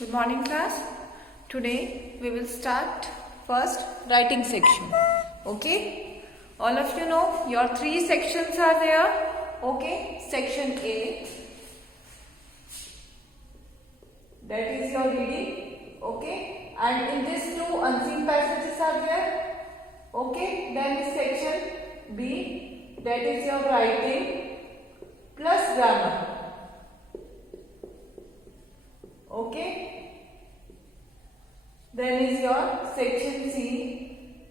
Good morning class. Today we will start first writing section. Okay. All of you know your three sections are there. Okay. Section A. That is your reading. Okay. And in this two unseen passages are there. Okay. Then is section B. That is your writing plus grammar. Okay. Then is your section C,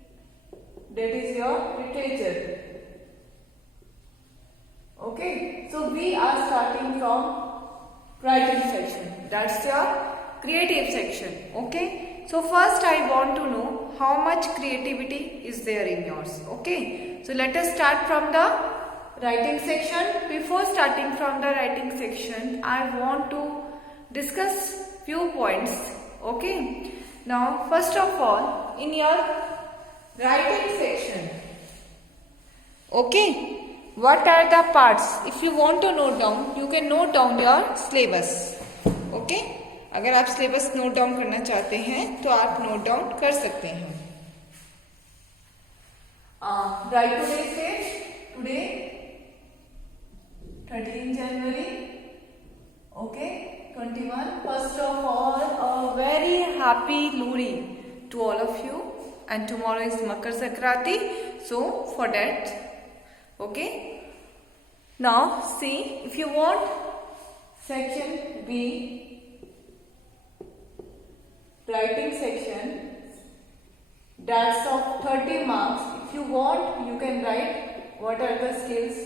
that is your literature. Okay, so we are starting from writing section, that's your creative section. Okay, so first I want to know how much creativity is there in yours. Okay, so let us start from the writing section. Before starting from the writing section, I want to discuss few points. Okay. Now, first of all, in your writing section, okay, what are the parts? If you want to note down, you can note down your syllabus. Okay, अगर आप syllabus note down करना चाहते हैं, तो आप note down कर सकते हैं. Write today's date. Today, 13 January. Okay. 21. First of all, a very happy Lohri to all of you, and tomorrow is Makar Sankranti, so for that, okay. Now see, if you want section B, writing section, that's of 30 marks. If you want, you can write what are the skills.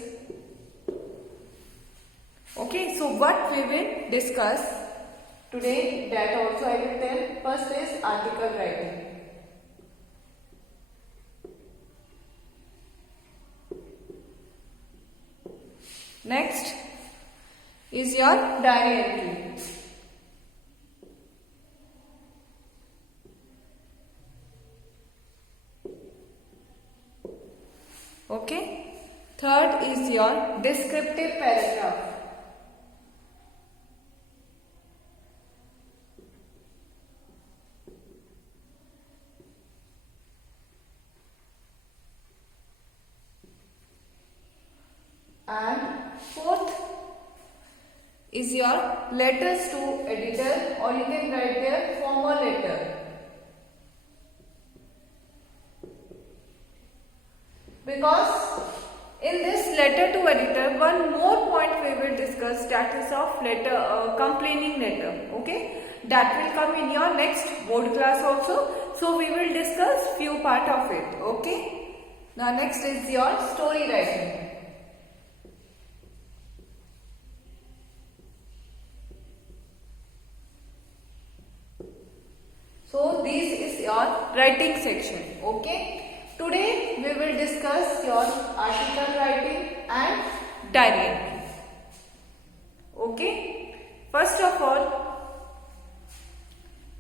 Okay, so what we will discuss today, that also I will tell. First is article writing. Next is your diary entry. Okay. Third is your descriptive paragraph. And fourth is your letters to editor, or you can write their formal letter. Because in this letter to editor, one more point we will discuss, that is of letter, complaining letter. Okay, that will come in your next board class also. So we will discuss few part of it. Okay. Now next is your story writing. So this is your writing section. Okay. Today we will discuss your article writing and diary entry. Okay. First of all,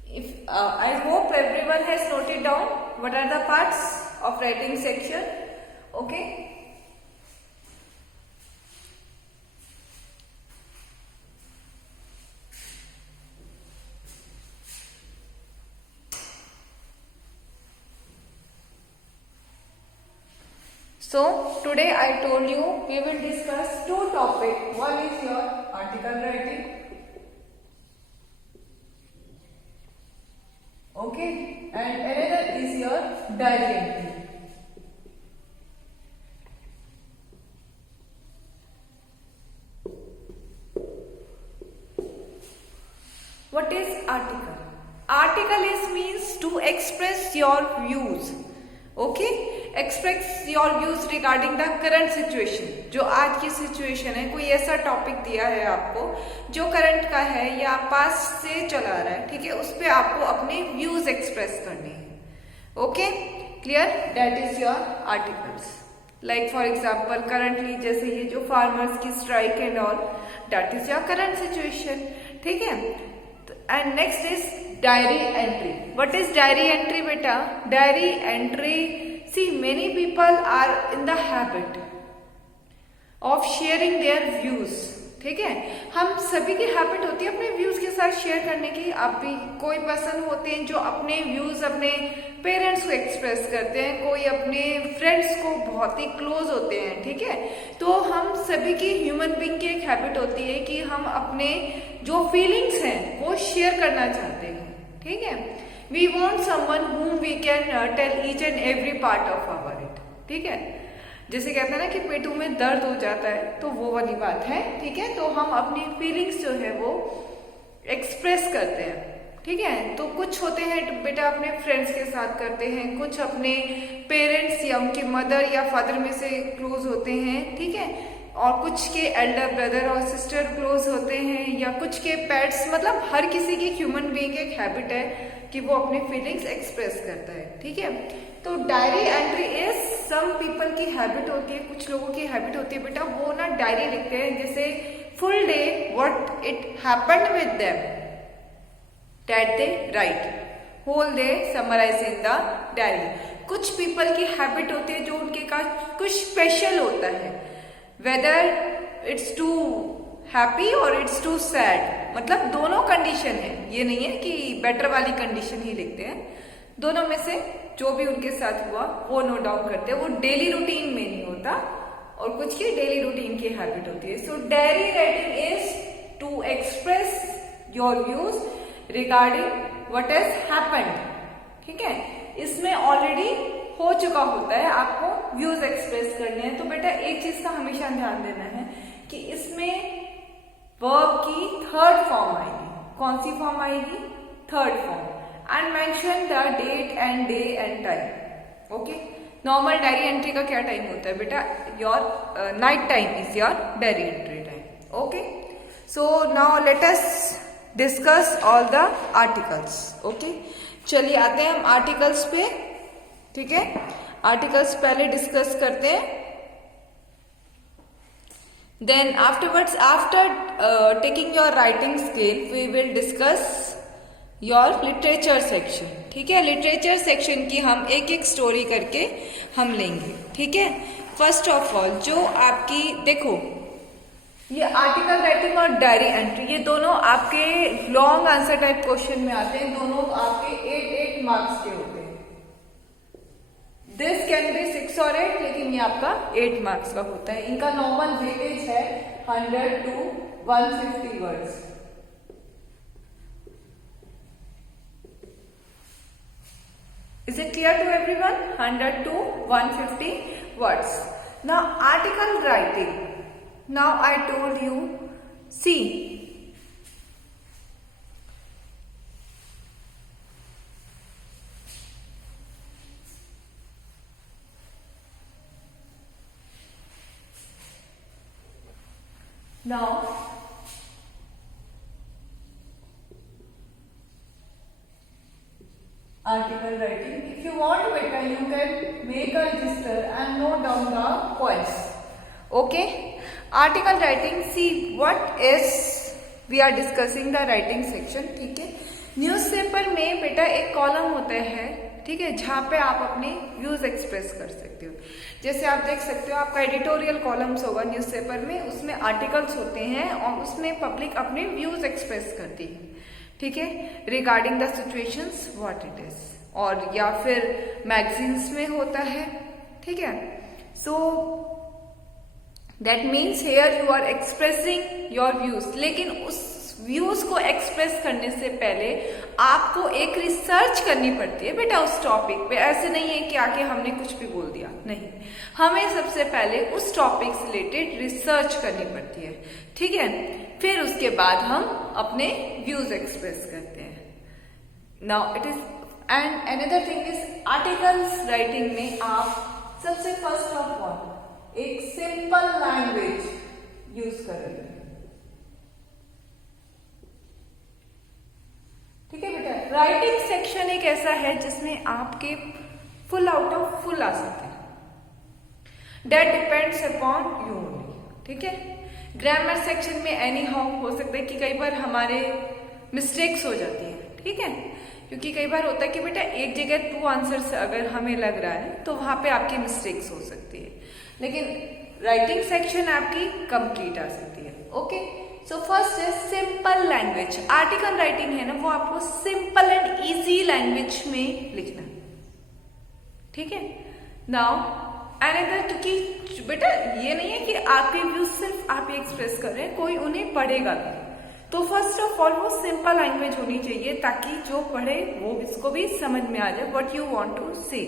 if I hope everyone has noted down what are the parts of writing section. Okay. So today I told you we will discuss two topics. One is your article writing. Okay. And another is your diary entry. What is article? Article is means to express your views. Okay, express your views regarding the current situation. जो आज की सिचुएशन है, कोई ऐसा टॉपिक दिया है आपको जो करंट का है या पास से चला रहा है, ठीक है, उस पर आपको अपने व्यूज एक्सप्रेस करने हैं. Okay, clear? That is your articles. Like for example currently जैसे ये जो फार्मर्स की strike and all, that is your current situation. ठीक है. And next is diary entry. What is diary entry beta? Diary entry, see, many people are in the habit of sharing their views. ठीक है। हम सभी की habit होती है अपने व्यूज के साथ शेयर करने की। आप भी कोई पर्सन होते हैं जो अपने व्यूज अपने पेरेंट्स को एक्सप्रेस करते हैं, कोई अपने फ्रेंड्स को बहुत ही क्लोज होते हैं, ठीक है। तो हम सभी की ह्यूमन बीइंग की एक हैबिट होती है कि हम अपने जो फीलिंग्स हैं वो शेयर करना चाहते हैं, ठीक है। We want someone whom we can tell each and every part of our it, ठीक है। जैसे कहते हैं ना कि पेटों में दर्द हो जाता है, तो वो वाली बात है, ठीक है। तो हम अपनी फीलिंग्स जो है वो एक्सप्रेस करते हैं, ठीक है। तो कुछ होते हैं बेटा अपने फ्रेंड्स के साथ करते हैं, कुछ अपने पेरेंट्स या उनके मदर या फादर में से क्लोज होते हैं, ठीक है। और कुछ के एल्डर ब्रदर और सिस्टर क्लोज होते हैं, या कुछ के पेट्स, मतलब हर किसी की ह्यूमन बीइंग एक हैबिट है कि वो अपने फीलिंग्स एक्सप्रेस करता है, ठीक है। तो diary entry is some people की हैबिट होती है, कुछ लोगों की हैबिट होती है बेटा वो ना डायरी लिखते हैं, जैसे full day what it happened with them that they write, whole day summarise in the diary. कुछ पीपल की हैबिट होती है जो उनके का कुछ स्पेशल होता है, वेदर इट्स टू हैप्पी और इट्स टू सैड, मतलब दोनों कंडीशन है, ये नहीं है कि बेटर वाली कंडीशन ही लिखते हैं, दोनों में से जो भी उनके साथ हुआ वो नोट डाउन करते हैं। वो डेली रूटीन में नहीं होता, और कुछ की डेली रूटीन की हैबिट होती है। So diary writing is to express your views regarding what has happened, ठीक है। इसमें ऑलरेडी हो चुका होता है, आपको व्यूज एक्सप्रेस करने हैं। तो बेटा एक चीज का हमेशा ध्यान देना है कि इसमें वर्ब की थर्ड फॉर्म आएगी। कौन सी फॉर्म आएगी? Third form. And mention the date and day and time, okay. Normal diary entry का क्या टाइम होता है बेटा? Your night time is your diary entry time, okay. So now let us discuss all the articles, okay. चलिए आते हैं हम आर्टिकल्स पे, ठीक है। आर्टिकल्स पहले डिस्कस करते हैं, then afterwards after taking your writing skill we will discuss your literature section, ठीक है। लिटरेचर सेक्शन की हम एक एक स्टोरी करके हम लेंगे, ठीक है। फर्स्ट ऑफ ऑल जो आपकी देखो ये आर्टिकल राइटिंग और डायरी एंट्री, ये दोनों आपके लॉन्ग आंसर टाइप क्वेश्चन में आते हैं, दोनों आपके 8 मार्क्स के होते हैं। दिस कैन बी 6 और 8, लेकिन ये आपका 8 मार्क्स का होता है। इनका नॉर्मल वेटेज है 100 to 150 words. Is it clear to everyone? 100 to 150 words. Now article writing. Now I told you, see. Now article writing. If you want better, you can make a register and note down the points. Okay. Article writing. See what is we are discussing the writing section. ठीक है। न्यूज़पेपर में बेटा एक कॉलम होता है, ठीक है, जहाँ पे आप अपने व्यूज एक्सप्रेस कर सकते हो। जैसे आप देख सकते हो आपका एडिटोरियल कॉलम्स होगा न्यूज़पेपर में, उसमें आर्टिकल्स होते हैं और उसमें पब्लिक अपने व्यूज एक्सप्रेस करती है, ठीक है, regarding the situations what it is, और या फिर मैगजीन्स में होता है, ठीक है। So that means here you are expressing your views, लेकिन उस व्यूज को एक्सप्रेस करने से पहले आपको एक रिसर्च करनी पड़ती है बेटा उस टॉपिक पे। ऐसे नहीं है कि आके हमने कुछ भी बोल दिया, नहीं, हमें सबसे पहले उस टॉपिक से रिलेटेड रिसर्च करनी पड़ती है, ठीक है। फिर उसके बाद हम अपने व्यूज एक्सप्रेस करते हैं। Now it is and another thing is articles writing में आप सबसे फर्स्ट ऑफ ऑल एक सिंपल लैंग्वेज यूज करेंगे, ठीक है बेटा। राइटिंग सेक्शन एक ऐसा है जिसमें आपके फुल आउट ऑफ फुल आ सकते हैं, that depends upon you only, ठीक है। ग्रामर सेक्शन में एनी हाउ हो सकता है कि कई बार हमारे मिस्टेक्स हो जाती है, ठीक है, क्योंकि कई बार होता है कि बेटा एक जगह 2 आंसर्स अगर हमें लग रहा है तो वहां पे आपकी मिस्टेक्स हो सकती है, लेकिन राइटिंग सेक्शन आपकी कंप्लीट आ सकती है, ओके, सो फर्स्ट है सिंपल लैंग्वेज। आर्टिकल राइटिंग है ना, वो आपको सिंपल एंड इजी लैंग्वेज में लिखना, ठीक है। नाउ अनदर, क्योंकि बेटा ये नहीं है कि आपके व्यूज सिर्फ आप ही एक्सप्रेस कर रहे हैं, कोई उन्हें पढ़ेगा भी, तो फर्स्ट ऑफ ऑल वो सिंपल लैंग्वेज होनी चाहिए ताकि जो पढ़े वो इसको भी समझ में आ जाए व्हाट यू वांट टू से।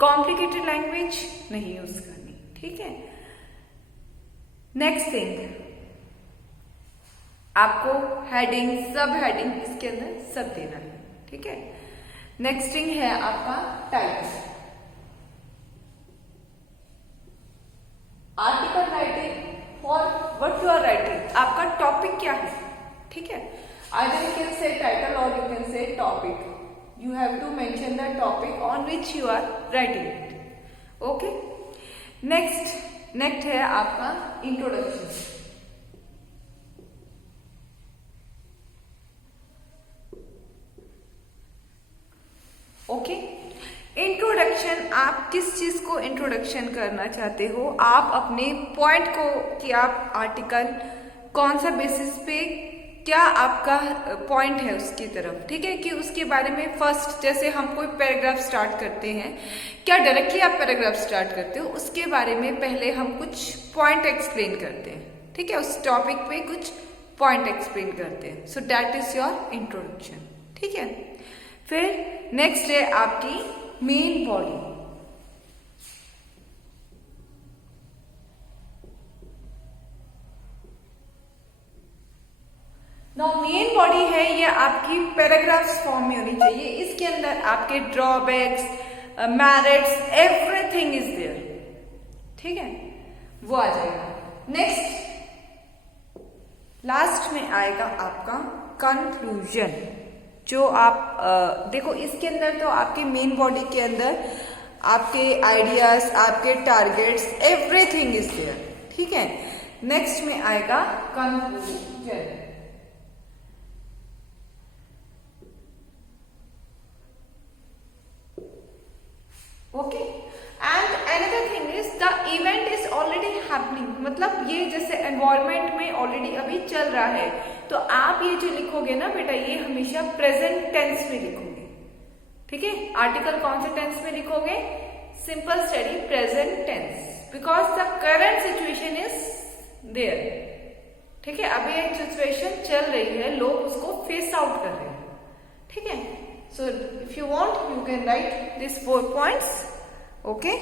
कॉम्प्लिकेटेड लैंग्वेज नहीं यूज करनी, ठीक है। नेक्स्ट थिंग, आपको हेडिंग, सब हेडिंग इसके अंदर सब देना है, ठीक है। नेक्स्ट थिंग है आपका title. Article writing for what you are writing, आपका टॉपिक क्या है, ठीक है। Either you can say title और you can say topic, you have to mention the topic on which you are writing it, okay। next है आपका introduction. Okay, introduction, आप किस चीज को इंट्रोडक्शन करना चाहते हो, आप अपने पॉइंट को, कि आप आर्टिकल कौन सा बेसिस पे, क्या आपका पॉइंट है उसकी तरफ, ठीक है, कि उसके बारे में फर्स्ट, जैसे हम कोई पैराग्राफ स्टार्ट करते हैं, क्या डायरेक्टली आप पैराग्राफ स्टार्ट करते हो, उसके बारे में पहले हम कुछ पॉइंट एक्सप्लेन करते हैं, ठीक है, उस टॉपिक पे कुछ पॉइंट एक्सप्लेन करते हैं। So that is your introduction, ठीक है। फिर नेक्स्ट है आपकी main body. Now main body है ये आपकी पैराग्राफ्स फॉर्म में होनी चाहिए, इसके अंदर आपके drawbacks, merits, everything is there, ठीक है, वो आ जाएगा। नेक्स्ट लास्ट में आएगा आपका कंक्लूजन, जो आप देखो इसके अंदर तो आपके मेन बॉडी के अंदर आपके आइडियाज, आपके टारगेट्स, एवरीथिंग इज देयर, ठीक है। नेक्स्ट में आएगा conclusion. Okay, and another thing is the event is already happening, मतलब ये जैसे एनवायरमेंट में ऑलरेडी अभी चल रहा है, तो आप ये जो लिखोगे ना बेटा, ये हमेशा प्रेजेंट टेंस में लिखोगे, ठीक है। आर्टिकल कौन से टेंस में लिखोगे, simple study present tense, because the current situation is there, ठीक है। अभी एक सिचुएशन चल रही है, लोग उसको फेस आउट कर रहे हैं, ठीक है। So if you want, you can write these 4 points, okay।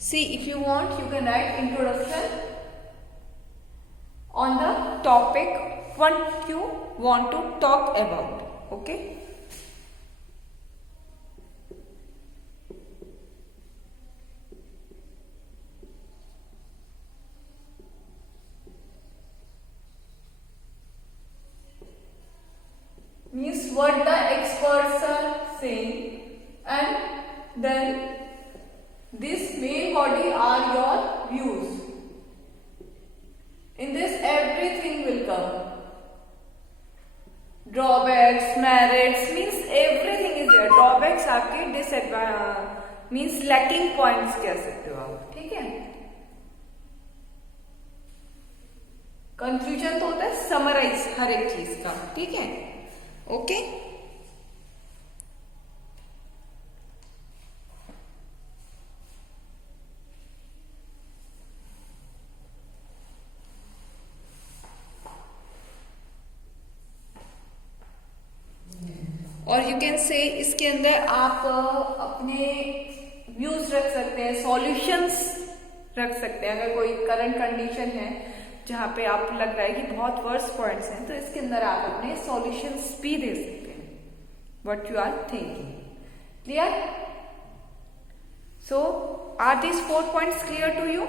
See, if you want, you can write introduction on the topic what you want to talk about, okay। Means what the experts are saying, and then this main body are your views. In this everything will come. Drawbacks, merits, means everything is there. Drawbacks आपके disadvantage means lacking points कह सकते हो आप, ठीक है। कंक्लूजन तो होता है समराइज हर एक चीज का, ठीक है, ओके। और यू कैन से इसके अंदर आप अपने व्यूज रख सकते हैं, सॉल्यूशंस रख सकते हैं। अगर कोई करंट कंडीशन है जहां पे आप लग रहा है कि बहुत वर्स पॉइंट्स हैं, तो इसके अंदर आप अपने सॉल्यूशंस भी दे सकते हैं, what you are thinking, clear. So are these 4 points clear to you?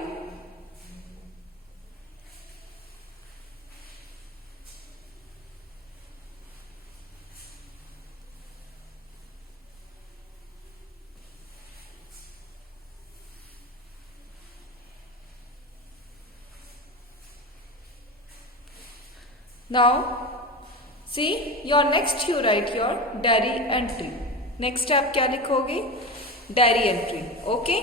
Now see your next you write your diary entry. Next आप क्या लिखोगे? Diary entry, okay.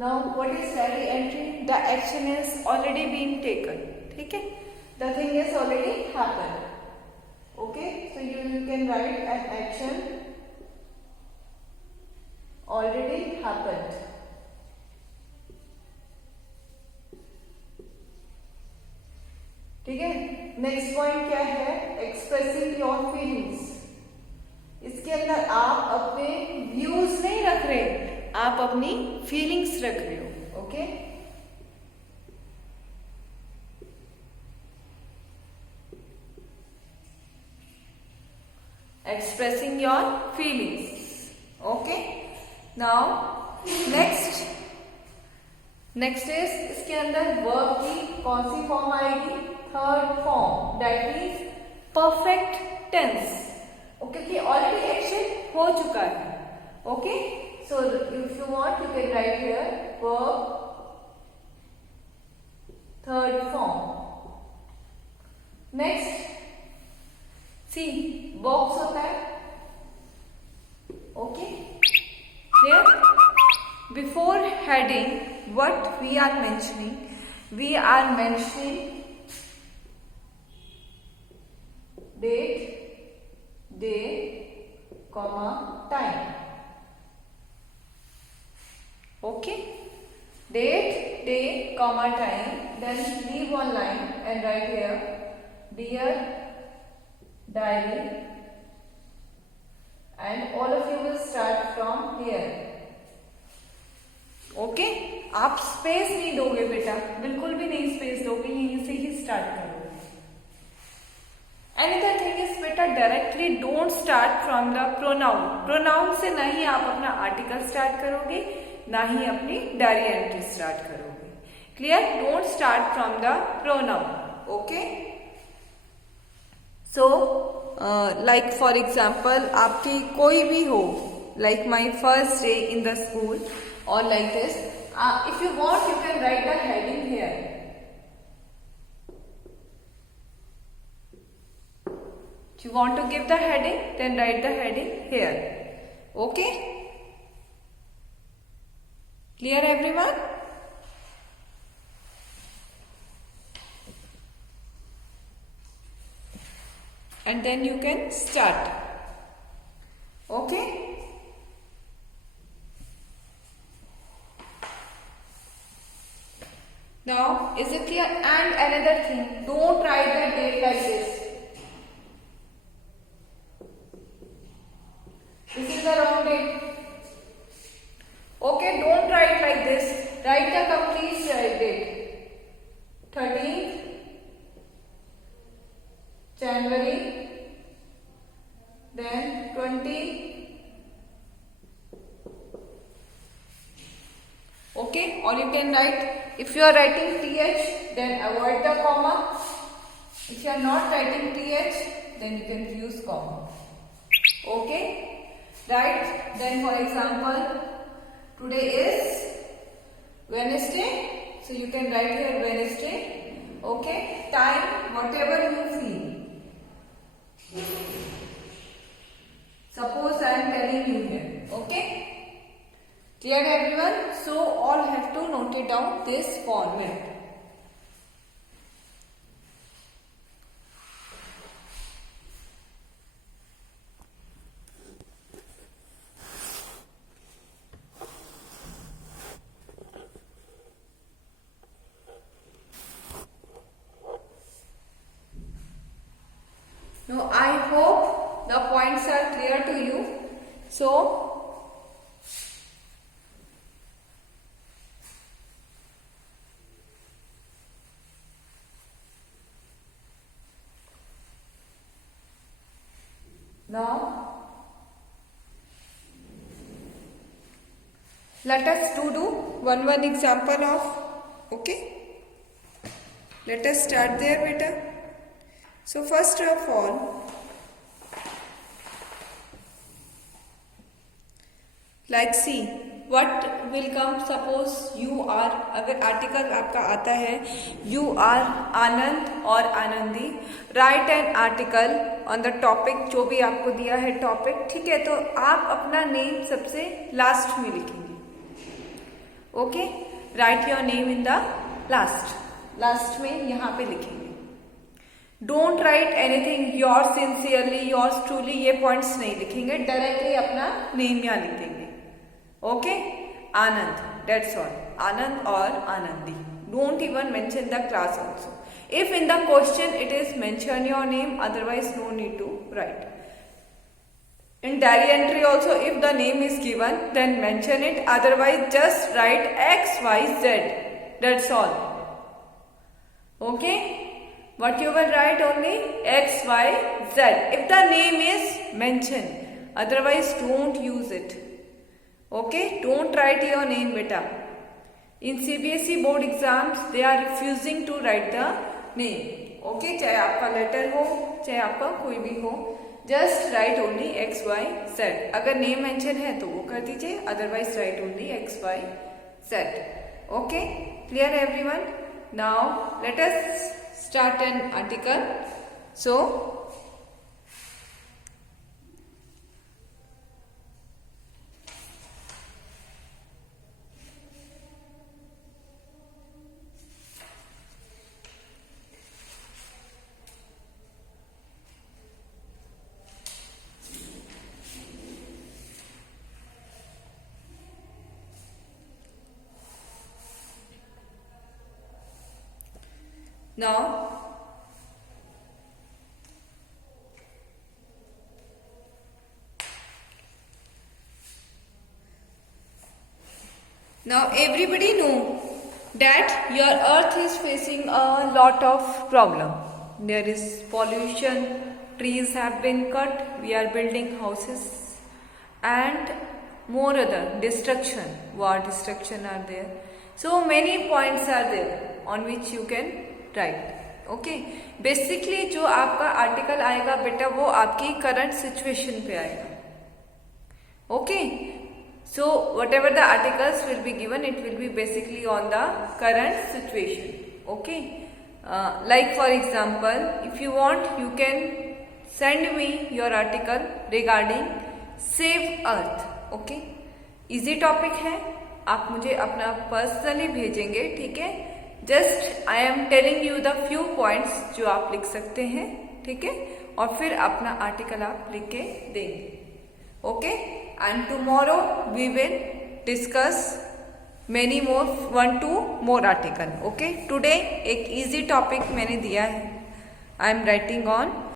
Now what is diary entry? The action is already been taken. ठीक है, the thing is already happened. Okay, so you can write an action already happened. ठीक है, next point क्या है? Expressing your feelings. इसके अंदर आप अपने व्यूज नहीं रख रहे, आप अपनी फीलिंग्स रख रहे हो. Okay, expressing your feelings. Okay, now next is, इसके अंदर वर्ब की कौन सी फॉर्म आएगी? Third form, that means perfect tense. Okay, कि ऑलरेडी एक्शन हो चुका है. Okay, so if you want you can write here verb third form. Next see, box होता है. Okay, clear? Before heading what we are mentioning date, day, comma, time. Okay, date, day, comma, time. Then leave one line and write here dear diary, and all of you will start from here. Okay, आप स्पेस नहीं दोगे बेटा, बिल्कुल भी नहीं स्पेस दोगे, यहीं से ही स्टार्ट करोगे. एनीदर थिंग इज बेटा, directly don't start from the pronoun. Pronoun से ना ही आप अपना आर्टिकल स्टार्ट करोगे, ना ही अपनी डायरी एंट्री स्टार्ट करोगे. Clear? Don't start from the pronoun. Okay, so like for example, आपकी कोई भी हो, like my first day in the school, or like this. If you want, you can write the heading here. If you want to give the heading, then write the heading here. Okay, clear everyone? And then you can start. Okay, now is it clear? And another thing, don't write the date like this. This is the wrong date. Okay, don't write like this. Write the complete date. 13th January, then 20. Okay, or you can write, if you are writing th, then avoid the comma. If you are not writing th, then you can use comma. Okay, right? Then for example, today is Wednesday, so you can write here Wednesday. Okay, time, whatever you feel. Suppose I am telling you here. Okay, clear everyone? So all have to note it down this format. Now I hope the points are clear to you. So now let us do one example of. Okay, let us start there beta. So first of all, like see what will come. Suppose you are, अगर आर्टिकल आपका आता है you are आनंद और Anandi, right an article on the topic, जो भी आपको दिया है टॉपिक. ठीक है, तो आप अपना नेम सबसे लास्ट में लिखेंगे. Okay, write your name in the last में यहाँ पे लिखेंगे. Don't write anything your sincerely, yours truly, ये पॉइंट्स नहीं लिखेंगे, डायरेक्टली अपना नेम यहाँ लिख देंगे. Okay, Anand, that's all. Anand और Anandi. Don't even mention the class also. If in the question it is mention your name, otherwise no need to write. In diary entry also, if the name is given, then mention it. Otherwise, just write X, Y, Z. That's all. Okay? What you will write only X, Y, Z. If the name is mentioned. Otherwise, don't use it. Okay? Don't write your name, beta. In CBSE board exams, they are refusing to write the name. Okay? चाहे आपका लेटर हो, चाहे आपका कोई भी हो. Just write only X Y Z. अगर name mention है तो वो कर दीजिए, otherwise write only X Y Z. Okay, clear everyone? Now let us start an article. So Now everybody know that your earth is facing a lot of problem. There is pollution, trees have been cut, we are building houses, and more other destruction, war destruction are there. So many points are there on which you can write. Okay, basically जो आपका आर्टिकल आएगा बेटा वो आपकी current situation पे आएगा. Okay, so whatever the articles will be given, it will be basically on the current situation. Okay, like for example, if you want, you can send me your article regarding save earth. Okay, easy topic है, आप मुझे अपना पर्सनली भेजेंगे. ठीक है, just I am telling you the few points जो आप लिख सकते हैं. ठीक है, और फिर अपना आर्टिकल आप लिख के देंगे. Okay, and tomorrow we will discuss many more 1-2 more article. Okay, today एक easy topic मैंने दिया है. I am writing on